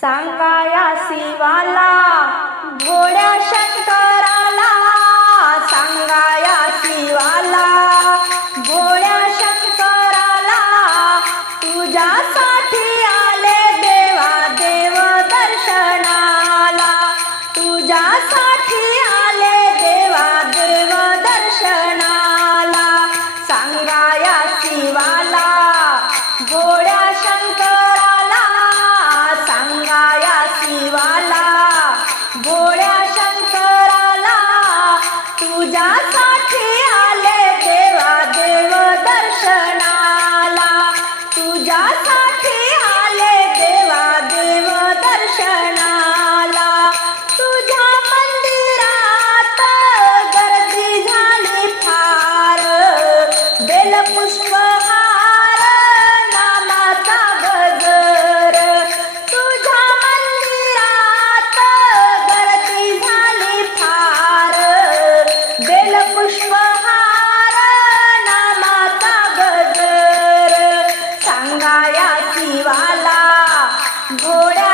सांगाया Shivala घोड्या Shankara घोड्या